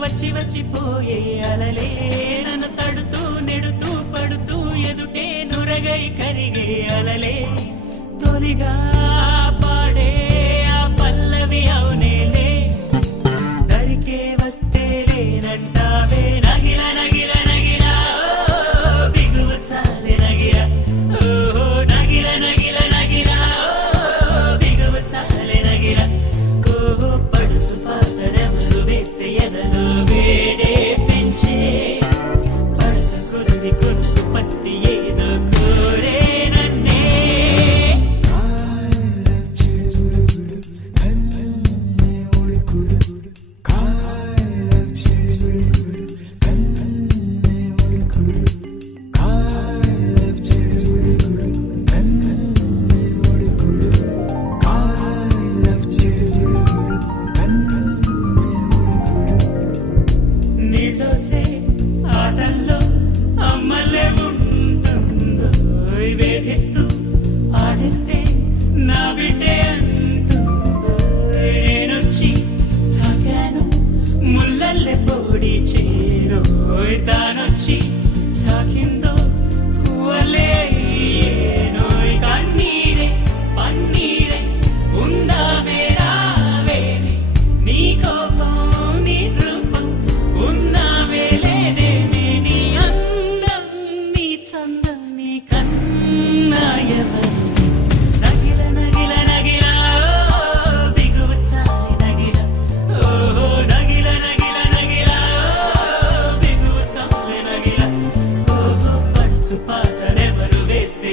వచ్చి వచ్చిపోయే అలలే నన్ను తడుతూ నెడుతూ పడుతూ ఎదుటే నురగై కరిగే అలలే తొలిగా పాడే ఆ పల్లవి అవునేలే దరికే వస్తే లేనంటావే నగిర నగిర నగిర బిగువ చాలే నగిర ఓహో నగిర నగిర నగిర బిగువ చాలే నగిర ఓహో పడుచు పాటరెవరు వేస్తే ఎదను వేడే పెంచే పడత కుదిరి కొట్టు పట్టి ఏదో కోరే నన్నే నీలోసే ఆటల్లో అమ్మలే ఉంటుందో వేధిస్తూ ఆడిస్తే నా బిడ్డే అంటుందో నేనొచ్చి తాకాను ముల్లల్లె పొడి చేరో తానొచ్చి తాకిందో పువ్వలే ఏనోయ్ కన్నీరే పన్నీరే ఉందా వేరావేమి నీ కోపం నీ రూపం ఉన్నావే లేదేమి నీ అందం నీ చందం నీ కన్నాయవరు నగిల నగిల నగిల బిగువ చాలి నగిల ఓహో నగిల నగిల నగిల బిగువ చాలి నగిల ఓహో పడుచు పాటలెవరు వేస్తే